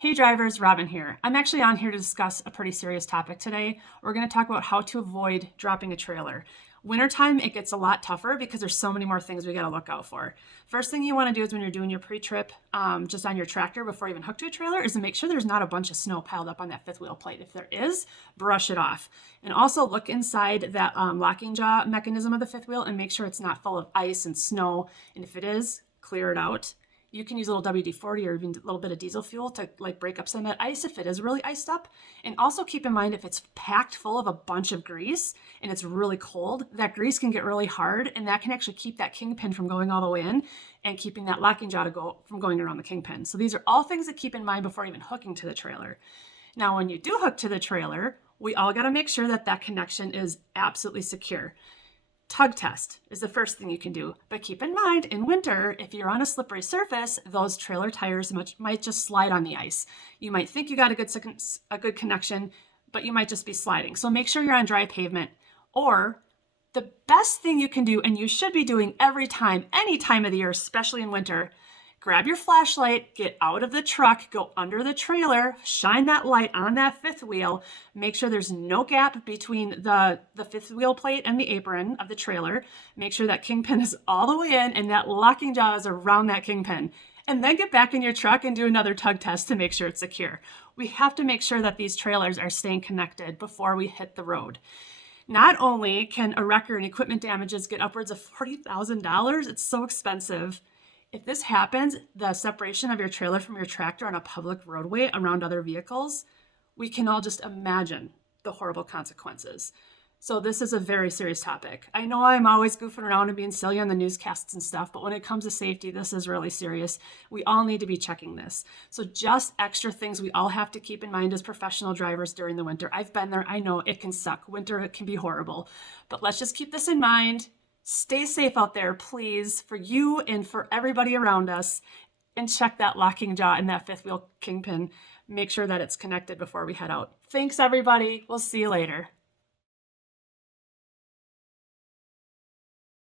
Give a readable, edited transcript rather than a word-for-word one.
Hey drivers, Robin here. I'm actually on here to discuss a pretty serious topic today. We're going to talk about how to avoid dropping a trailer. Wintertime, it gets a lot tougher because there's so many more things we got to look out for. First thing you want to do is when you're doing your pre-trip, just on your tractor before you even hook to a trailer, is to make sure there's not a bunch of snow piled up on that fifth wheel plate. If there is, brush it off. And also look inside that locking jaw mechanism of the fifth wheel and make sure it's not full of ice and snow. And if it is, clear it out. You can use a little WD-40 or even a little bit of diesel fuel to break up some of that ice if it is really iced up. And also keep in mind if it's packed full of a bunch of grease and it's really cold, that grease can get really hard and that can actually keep that kingpin from going all the way in and keeping that locking jaw from going around the kingpin. So these are all things to keep in mind before even hooking to the trailer. Now, when you do hook to the trailer, we all got to make sure that that connection is absolutely secure. Tug test is the first thing you can do, but keep in mind in winter, if you're on a slippery surface, those trailer tires might just slide on the ice. You might think you got a good connection, but you might just be sliding. So make sure you're on dry pavement. Or the best thing you can do, and you should be doing every time, any time of the year, especially in winter, grab your flashlight, get out of the truck, go under the trailer, shine that light on that fifth wheel, make sure there's no gap between the fifth wheel plate and the apron of the trailer. Make sure that kingpin is all the way in and that locking jaw is around that kingpin. And then get back in your truck and do another tug test to make sure it's secure. We have to make sure that these trailers are staying connected before we hit the road. Not only can a wreck and equipment damages get upwards of $40,000, it's so expensive. If this happens, the separation of your trailer from your tractor on a public roadway around other vehicles, we can all just imagine the horrible consequences. So this is a very serious topic. I know I'm always goofing around and being silly on the newscasts and stuff, but when it comes to safety, this is really serious. We all need to be checking this. So just extra things we all have to keep in mind as professional drivers during the winter. I've been there. I know it can suck. Winter, it can be horrible. But let's just keep this in mind. Stay safe out there, please, for you and for everybody around us. And check that locking jaw and that fifth wheel kingpin. Make sure that it's connected before we head out. Thanks, everybody. We'll see you later.